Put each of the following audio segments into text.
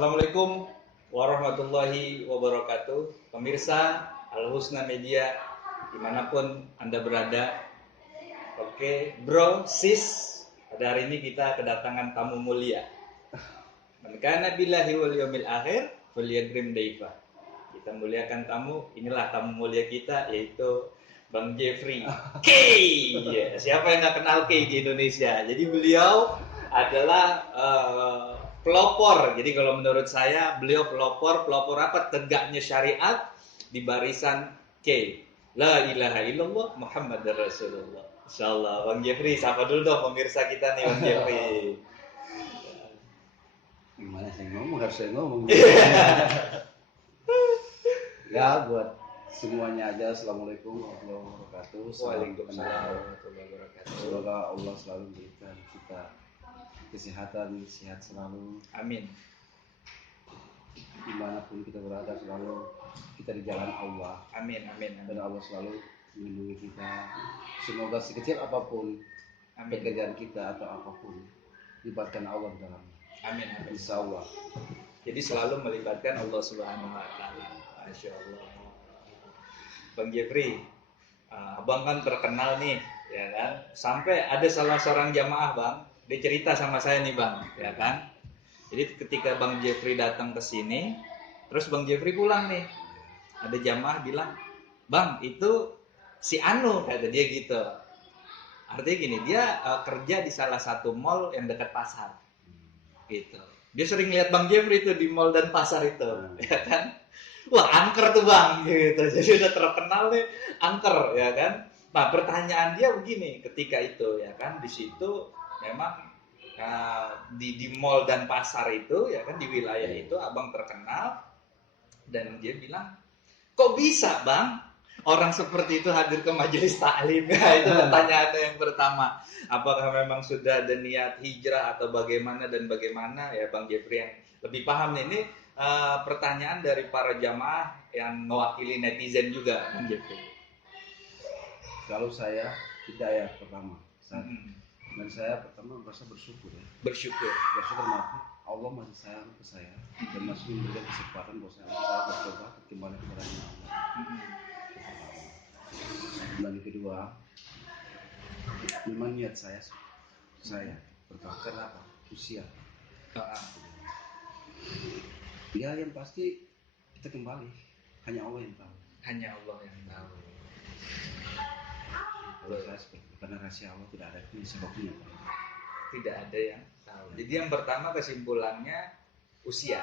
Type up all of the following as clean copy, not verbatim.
Assalamualaikum warahmatullahi wabarakatuh. Pemirsa Al Husna Media dimanapun Anda berada. Oke, bro, sis, pada hari ini kita kedatangan tamu mulia. Man kana billahi wal yawmil akhir falyakrim daifa. Kita muliakan tamu, inilah tamu mulia kita yaitu Bang Jeffrey K. Siapa yang nggak kenal K di Indonesia? Jadi beliau adalah pelopor. Jadi kalau menurut saya beliau pelopor apa? Tegaknya syariat di barisan K. La ilaha illallah Muhammad Rasulullah. Insyaallah. Bang Jeffrey, sapa dulu dong pemirsa kita nih Bang Jeffrey. Gimana saya ngomong, harus saya ngomong. Ya, buat semuanya aja, assalamualaikum warahmatullahi wabarakatuh. Waalaikumsalam warahmatullahi wabarakatuh. Semoga Allah selalu memberikan kita kesehatan, sehat selalu. Amin. Dimanapun kita berada, selalu kita di jalan Allah. Amin, amin, Dan amin. Allah selalu melindungi kita. Semoga sekecil apapun Amin, pekerjaan kita atau apapun, libatkan Allah di dalamnya. amin, amin. Insya Allah. Jadi selalu melibatkan Allah Subhanahu wa taala. Masya Allah. Bang Jeffrey, abang kan terkenal nih, ya kan? Sampai ada salah seorang jamaah bang, dia cerita sama saya nih bang, ya kan? Jadi ketika Bang Jeffrey datang ke sini, terus Bang Jeffrey pulang nih, ada jamaah bilang, Bang itu si Anu, kata dia gitu. Artinya gini, dia kerja di salah satu mall yang dekat pasar, gitu. Dia sering lihat Bang Jeffrey itu di mall dan pasar itu, ya kan? Wah, angker tuh bang, gitu. Jadi udah terkenal nih, angker, ya kan? Nah, pertanyaan dia begini, ketika itu, ya kan, di situ memang di mall dan pasar itu, ya kan, di wilayah itu abang terkenal, dan dia bilang, kok bisa bang? Orang seperti itu hadir ke majelis taklim. Nah, itu pertanyaannya yang pertama. Apakah memang sudah ada niat hijrah atau bagaimana dan bagaimana? Ya Bang Jeffrey yang lebih paham nih. Ini pertanyaan dari para jamaah yang mewakili netizen juga, Bang Jeffrey. Kalau saya hidayah pertama, dan saya pertama merasa bersyukur ya. Bersyukur Berarti Allah masih sayang ke saya dan masih memberikan kesempatan buat saya bertobat kembali kepada Allah. Dan yang kedua, memang niat saya bertobat karena apa? Usia. Ya yang pasti kita kembali, hanya Allah yang tahu. Hanya Allah yang tahu. Kalau saya seperti karena rahasia Allah tidak ada ini sebabnya. Tidak ada yang tahu. Jadi yang pertama kesimpulannya usia.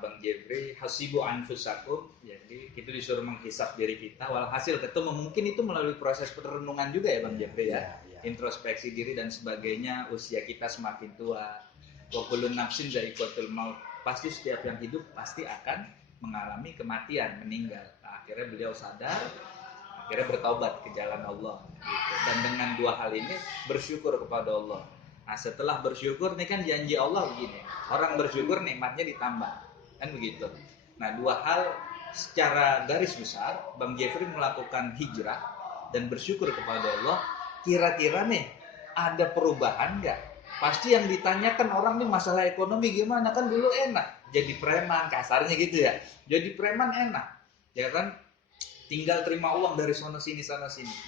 Bang Jeffrey, hasibu anfusakum. Jadi kita disuruh menghisap diri kita. Walhasil ketemu mungkin itu melalui proses perenungan juga ya Bang Jeffrey ya. Introspeksi diri dan sebagainya. Usia kita semakin tua. Wa kullu nafsin dha'iqatul maut. Pasti setiap yang hidup pasti akan mengalami kematian, meninggal. Nah, akhirnya beliau sadar, akhirnya bertaubat ke jalan Allah. Gitu. Dan dengan dua hal ini bersyukur kepada Allah. Nah setelah bersyukur ini kan janji Allah begini, orang bersyukur nikmatnya ditambah, kan begitu. Nah dua hal secara garis besar Bang Jeffrey melakukan hijrah dan bersyukur kepada Allah. Kira-kira nih ada perubahan nggak? Pasti yang ditanyakan orang nih masalah ekonomi gimana, kan dulu enak jadi preman, kasarnya gitu ya. Jadi preman enak, ya kan? Tinggal terima uang dari sana sini.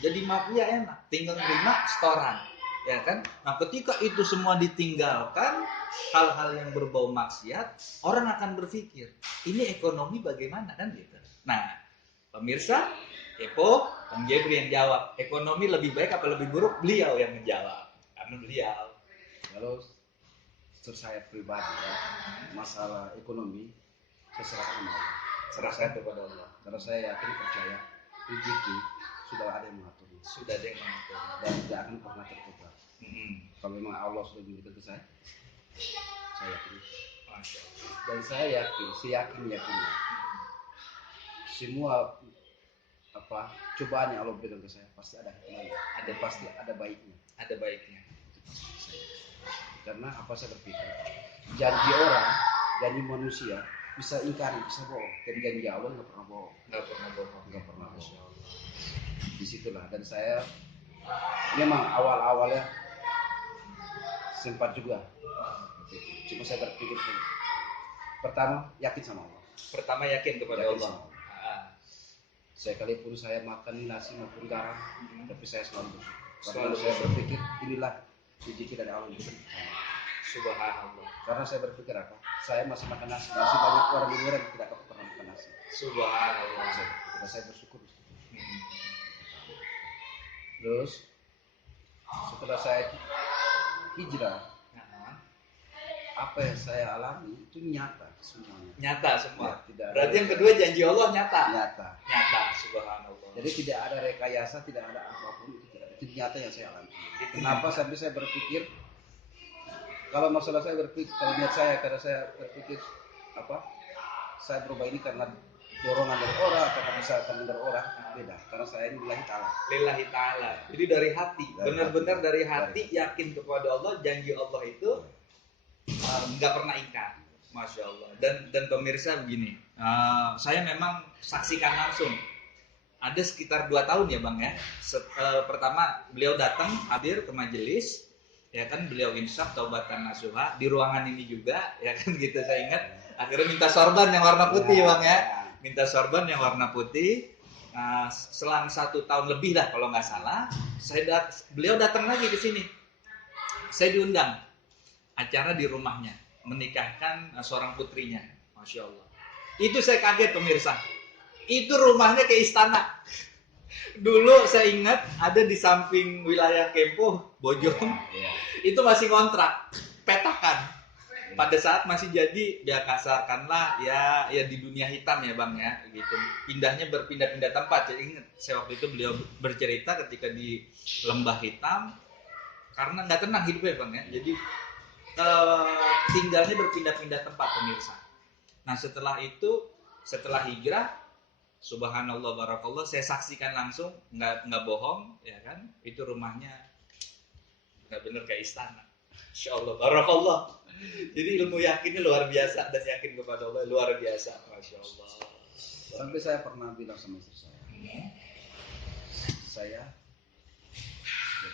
Jadi mafia enak, tinggal terima setoran, ya kan? Nah ketika itu semua ditinggalkan, hal-hal yang berbau maksiat, orang akan berpikir ini ekonomi bagaimana, kan gitu. Nah pemirsa kepo, Bang Jeffrey yang jawab, ekonomi lebih baik apa lebih buruk? Beliau yang menjawab, karena beliau. Kalau saya pribadi ya, masalah ekonomi saya serahkan sama Allah. Serahkan kepada Allah. Karena saya yakin percaya rezeki sudah ada yang mengaturnya. Sudah ada yang mengatur. Dan tidak akan pernah tertukar. Kalau memang Allah sudah memberikan ke saya yakin. Masya Allah. Dan saya yakin, yakinnya semua cobaan yang Allah berikan ke saya pasti ada hikmahnya, pasti ada baiknya. Ada baiknya. Karena saya berpikir janji orang, janji manusia bisa ingkari, bisa bohong. Dan janji Allah nggak pernah bohong. Masya Allah. Disitulah, dan saya memang awalnya sempat juga, cuma saya berpikir Pertama, yakin sama Allah. Pertama yakin kepada Yakin Allah. sama Allah. Sekalipun saya makan nasi maupun garam, tapi saya selalu bersyukur. Karena saya berpikir inilah rezeki dari Allah. Subhanallah. Karena saya berpikir apa? Saya masih makan nasi. Masih banyak orang di luar yang tidak pernah makan nasi. Subhanallah. Saya bersyukur. Terus setelah saya hijrah, apa yang saya alami itu nyata semuanya. Nyata semua. Ya, tidak berarti ada, yang kedua janji Allah nyata. Nyata. Nyata. Subhanallah. Jadi tidak ada rekayasa, tidak ada apapun, itu nyata yang saya alami. Kenapa sampai saya berpikir kalau masalah saya berpikir, kalau niat saya karena saya berpikir apa? Saya berubah ini karena dorongan dari orang atau karena saya akan dari orang, beda. Karena saya ini lillahi ta'ala. Lillahi ta'ala. Jadi dari hati, benar-benar dari hati yakin kepada Allah, janji Allah itu nggak pernah ingkar. Masya Allah. Dan pemirsa begini, saya memang saksikan langsung. Ada sekitar 2 tahun ya Bang ya. Pertama beliau datang hadir ke majelis, ya kan, beliau insaf taubatan nasuha di ruangan ini juga, ya kan gitu saya ingat. Akhirnya minta sorban yang warna putih Bang ya. Minta sorban yang warna putih. Selang 1 tahun lebih lah kalau nggak salah, beliau datang lagi ke sini. Saya diundang acara di rumahnya, menikahkan seorang putrinya, Masya Allah. Itu saya kaget pemirsa. Itu rumahnya kayak istana. Dulu saya ingat ada di samping wilayah Kempo, Bojong, itu masih ngontrak, petakan. Pada saat masih jadi, ya kasarkanlah ya di dunia hitam ya Bang ya, gitu. Pindahnya berpindah-pindah tempat. Saya ingat, saya waktu itu beliau bercerita ketika di lembah hitam, karena nggak tenang hidupnya Bang ya. Jadi tinggalnya berpindah-pindah tempat pemirsa. Nah setelah itu, setelah hijrah, subhanallah barakallah, saya saksikan langsung, nggak bohong, ya kan? Itu rumahnya nggak bener kayak istana. Insya Allah barakallah. Jadi ilmu yakinnya luar biasa dan yakin kepada Allah luar biasa, Masya Allah. Sampai saya pernah bilang sama istri saya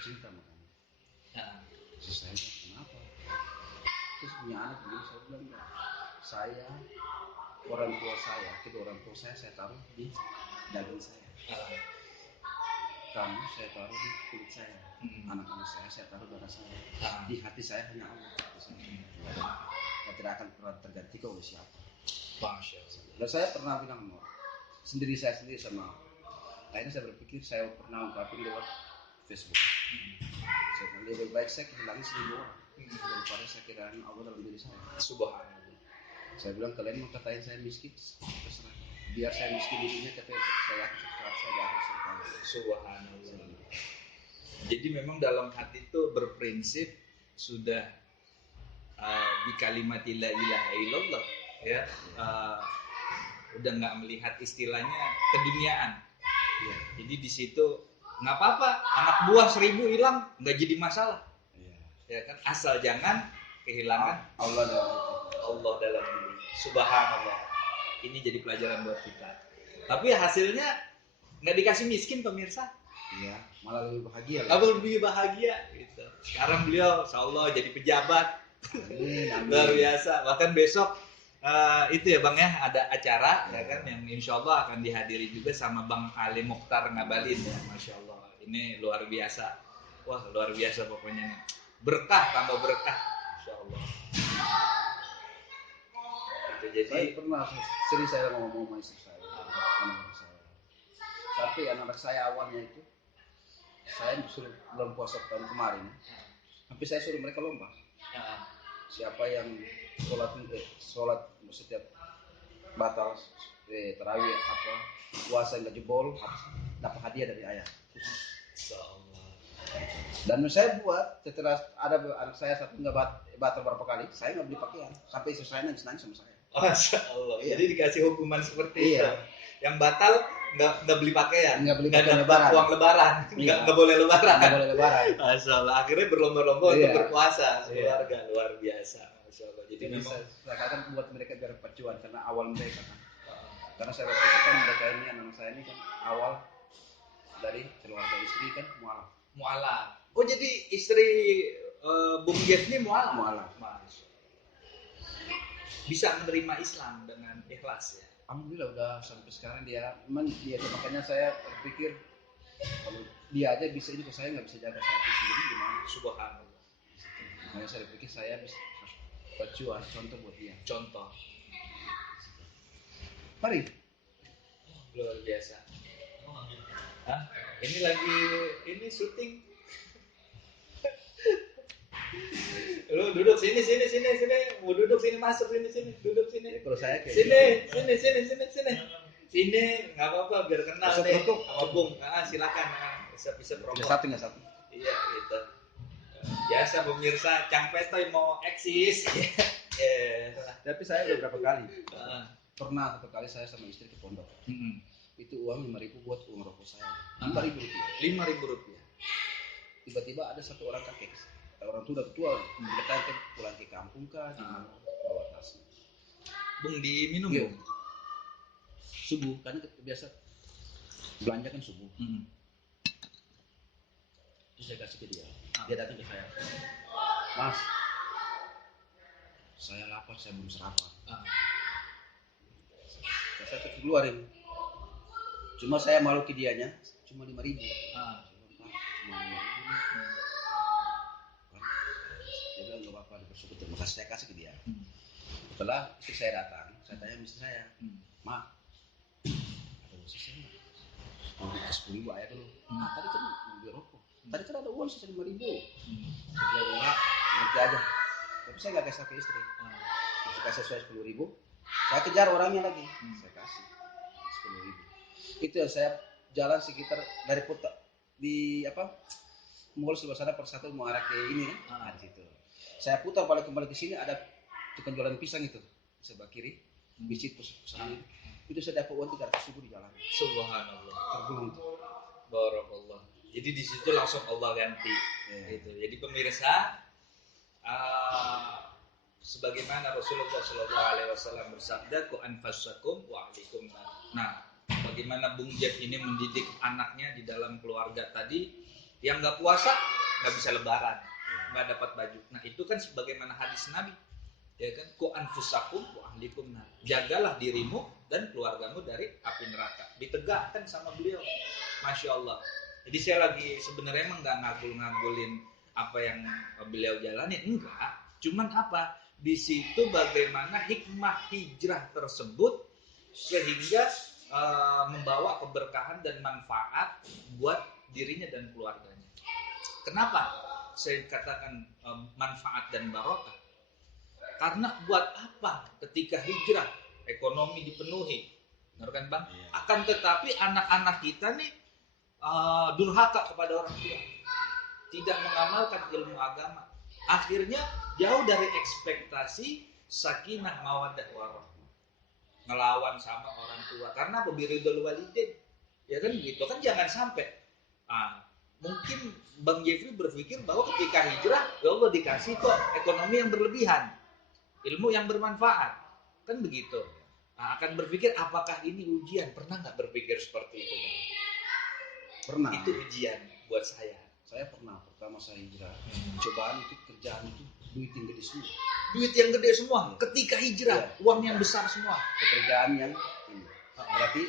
cinta sama kamu. Istri saya kenapa? Terus punya anak begini, saya bilang enggak. Saya, orang tua saya, kedua orang tua saya taruh di daging saya. Kamu saya taruh di kulit saya. Anak-anak saya taruh darah saya. Di hati saya hanya Allah. Saya tidak akan pernah tergantikan oleh siapa. Dan saya pernah bilang sama sendiri sama. Akhirnya saya berpikir saya pernah ungkapin lewat Facebook. Saya bilang lebih baik saya kehilangan 1.000 orang daripada saya kehilangan Allah dalam diri saya. Subhanallah. Saya bilang kalian mau katain saya miskin, terserah. Biar saya miskin dirinya, tapi saya yakin setelah saya di akhir saya tahu. Subhanallah. Jadi memang dalam hati itu berprinsip sudah di kalimat la ilaha illallah ya, udah nggak melihat istilahnya keduniaan. Ya. Jadi di situ nggak apa-apa, anak buah 1.000 hilang nggak jadi masalah. Ya kan, asal jangan kehilangan Allah dalam diri. Subhanallah. Ini jadi pelajaran buat kita. Tapi hasilnya nggak dikasih miskin pemirsa. Iya, malah lebih bahagia. Lebih bahagia gitu. Sekarang beliau insya Allah jadi pejabat. Luar biasa. Bahkan besok itu ya Bang ya, ada acara ya kan yang insya Allah akan dihadiri juga sama Bang Ali Mukhtar Ngabalin ya. Masya Allah. Ini luar biasa. Wah luar biasa pokoknya nih. Berkah tambah berkah. Insya Allah. Gitu, jadi saya pernah sering saya ngomong sama istri saya, anak-anak saya. Sampai anak-anak saya awalnya itu saya suruh bulan puasa tahun kemarin, tapi saya suruh mereka lomba. Siapa yang sholat setiap batal tarawih apa puasa nggak jebol dapat hadiah dari ayah. Dan saya buat setelah ada anak saya satu nggak batal berapa kali, saya nggak beli pakaian sampai istri saya nangis sama saya. Masya Allah. Iya. Jadi dikasih hukuman seperti itu. Yang batal nggak beli pakaian, nggak dapat uang lebaran, nggak boleh lebaran. Nggak boleh lebaran. Masya Allah. Akhirnya berlomba-lomba untuk berpuasa keluarga, luar biasa. Masya Allah. Jadi memang saya akan buat mereka biar perjuangan karena awal mereka kan. Karena saya berpikir kan mereka ini anak saya ini kan awal dari keluarga istri kan mualaf. Oh jadi istri Bung Jeff ini mualaf. bisa menerima Islam dengan ikhlas ya. Alhamdulillah udah sampai sekarang dia, makanya saya berpikir kalau dia aja bisa ini, saya nggak bisa jaga satu sendiri gimana? Subhanallah. Makanya saya berpikir saya harus berjuang contoh buat dia. Contoh. Mari. Luar biasa. Hah? Ini lagi syuting. Lu duduk sini. Mau duduk sini, masuk sini. Duduk sini. Kalau saya kayak sini. Sini, nggak apa-apa biar kenal nih. Sama Bung. Silakan. Bisa promo. Nggak satu. Iya, gitu. Biasa pemirsa, Cang Petoy mau eksis. Tapi saya udah berapa kali. Pernah satu kali saya sama istri ke pondok. Itu uang 5.000 buat uang rokok saya. 5.000 rupiah. Tiba-tiba ada satu orang kakek, orang tua, mereka pulang ke kampung kah, bawa tasnya. Bung diminum ya. Subuh, karena biasa belanja kan subuh. Terus saya kasih ke dia. Dia datang ke saya. Mas, saya lapar, saya belum sarapan. Saya keluarin. Cuma saya malu ke dianya, cuma 5.000. Cuma 5.000. Dia bilang nggak apa-apa, bersyukur, terima kasih, saya kasih ke dia. Setelah istri saya datang, saya tanya istri saya, Ma, ada uang sisa nggak? Mau ke 10.000 ayah dulu. Tadi kan beli rokok. Tadi kan ada uang sisa 5.000. Saya bilang enggak, nanti aja. Tapi saya nggak kasih ke istri. Saya kasih saya 10.000. Saya kejar orangnya lagi. Saya kasih 10.000. Itu yang saya jalan sekitar dari di mall sebelah sana persatu mau arah ke ini kan. Di situ. Saya putar balik kembali ke sini, ada tukang jualan pisang itu sebelah kiri. Bicit pusat. Itu saya dapat uang 300.000 di jalan. Subhanallah. Tergulung itu. Barakallah. Jadi di situ langsung Allah ganti. Gitu. Jadi pemirsa, sebagaimana Rasulullah SAW bersabda, "Ku anfasakum wa ahlikum." Nah, bagaimana Bung Jeff ini mendidik anaknya di dalam keluarga tadi, yang nggak puasa nggak bisa lebaran, nggak dapat baju. Nah itu kan sebagaimana hadis Nabi, ya kan, "Ku anfusakum wa ahlikum." Jagalah dirimu dan keluargamu dari api neraka. Ditegakkan sama beliau, masya Allah. Jadi saya lagi sebenarnya emang nggak ngagul-ngagulin apa yang beliau jalani, enggak. Cuman apa? Di situ bagaimana hikmah hijrah tersebut sehingga membawa keberkahan dan manfaat buat dirinya dan keluarganya. Kenapa saya katakan manfaat dan barokah? Karena buat apa ketika hijrah ekonomi dipenuhi, benar kan Bang? Akan tetapi anak-anak kita nih durhaka kepada orang tua, tidak mengamalkan ilmu agama, akhirnya jauh dari ekspektasi sakinah mawaddah warahmah, ngelawan sama orang tua karena birrul walidain, ya kan gitu kan. Jangan sampai mungkin Bang Jeffrey berpikir bahwa ketika hijrah ya Allah dikasih kok ekonomi yang berlebihan, ilmu yang bermanfaat, kan begitu. Akan berpikir apakah ini ujian? Pernah nggak berpikir seperti itu Bang? Pernah. Itu ujian buat saya. Saya pernah, pertama saya hijrah. Cobaan itu, kerjaan itu, duit yang gede semua. Duit yang gede semua. Ketika hijrah, uang yang besar semua. Pekerjaan yang ini. Berarti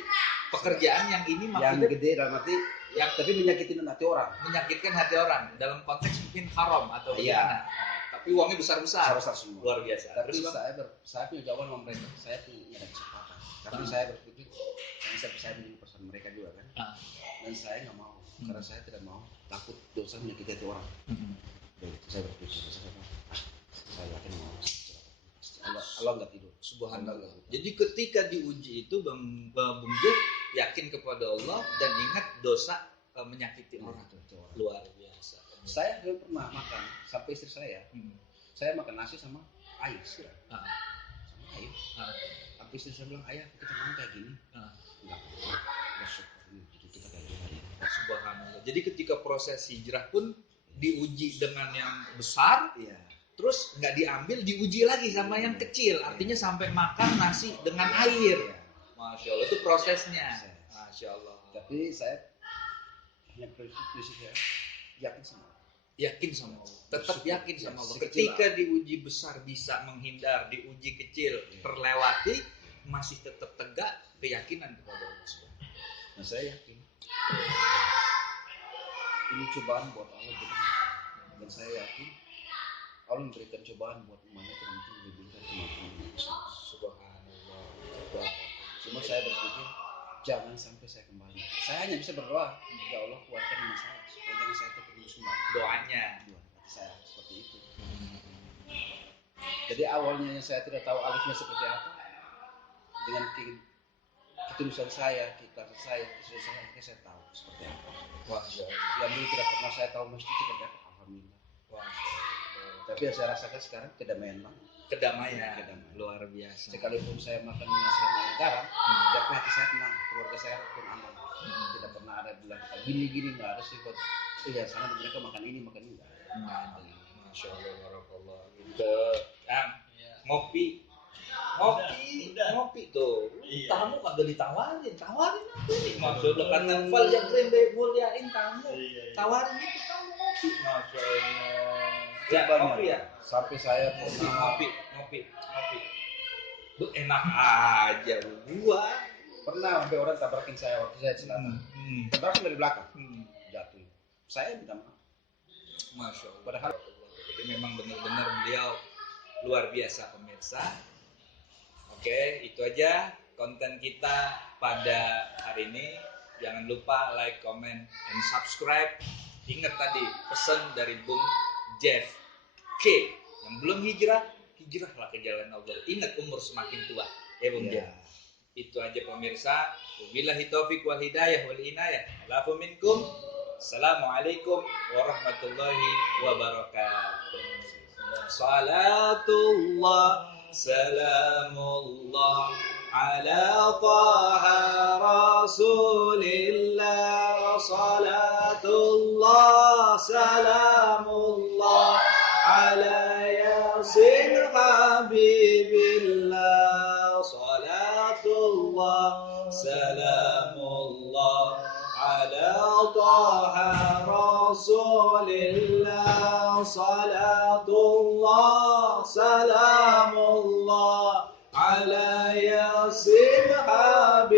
pekerjaan yang ini maksudnya yang gede dalam arti yang tapi menyakitin hati orang. Menyakitkan hati orang. Dalam konteks mungkin haram atau bagaimana. Tapi uangnya besar-besar. Besar semua. Luar biasa. Tapi saya punya jawaban sama mereka. Saya punya ada kesempatan. Tapi saya berpikir yang saya menjadi pesan mereka juga kan. Dan saya nggak mau. Karena saya tidak mau takut dosa menyakiti hati orang. Saya berpikir saya yakin mau. Allah nggak tidur. Subhanallah. Jadi ketika diuji itu Bung Jeff yakin kepada Allah dan ingat dosa menyakiti orang. Luar biasa. Saya pernah makan sampai istri saya. Saya makan nasi sama air siram. Sama air. Tapi istri saya bilang, ayah kita makan kayak gini. Enggak. Besok kita kayak gini. Subhanallah. Jadi ketika proses hijrah pun diuji dengan yang besar, terus nggak diambil, diuji lagi sama yang kecil. Artinya sampai makan nasi dengan air. Masya Allah, itu prosesnya. Masya Allah. Tapi saya hanya prinsip saya yakin sama Allah. Yakin sama Allah. Tetap yakin sama Allah. Ketika diuji besar bisa menghindar, diuji kecil terlewati, masih tetap tegak keyakinan kepada Allah Subhanahu. Nah, saya yakin ini cobaan buat Allah jadi, dan saya yakin Allah memberikan cobaan buat umatnya dan mungkin memberikan kematian. Subhanallah. Cuma saya berpikir jangan sampai saya kembali. Saya hanya bisa berdoa, ya Allah kuatkan iman saya supaya jangan saya terus kembali. Doanya. Saya seperti itu. Jadi awalnya saya tidak tahu alifnya seperti apa. Dengan ketulusan saya, saya tahu seperti apa. Yang dulu tidak pernah saya tahu masjid seperti apa. Alhamdulillah. Tapi yang saya rasakan sekarang kedamaian banget. Kedamaian. Luar biasa. Sekalipun saya makan nasi sama garam, tapi hati saya tenang, keluarga saya pun aman. Tidak pernah ada bilang gini nggak ada sih buat sana mereka makan ini makan ini. Masya Allah, barakallah. Ngopi tuh. Tamu kagak ditawarin apa nih? Maksudnya kata fal yang keren muliain tamu. Tawarin itu kamu ngopi. Masya Allah. Ya, ngopi ya. Sampai saya pernah ngopi. Lu enak aja gua. Pernah sampai orang tabrakin saya waktu saya celana. Tabrakin dari belakang. Jatuh. Saya minta maaf. Masya Allah. Padahal jadi memang benar-benar beliau luar biasa pemirsa. Oke, itu aja konten kita pada hari ini. Jangan lupa like, comment, and subscribe. Ingat tadi pesan dari Bung Jeff K. Yang belum hijrahlah ke jalan Allah. Ingat umur semakin tua. Bung Jeff. Itu aja pemirsa. Wabillahi taufiq wal hidayah wal inayah. Alafu minkum. Assalamualaikum warahmatullahi wabarakatuh. Salatullah, salamullah ala taha rasulillah. Salatullah, salamullah ala yasin habibillah. Salatullah, salamullah ala taha rasulillah. Salatullah, salamullah ala yasin habib.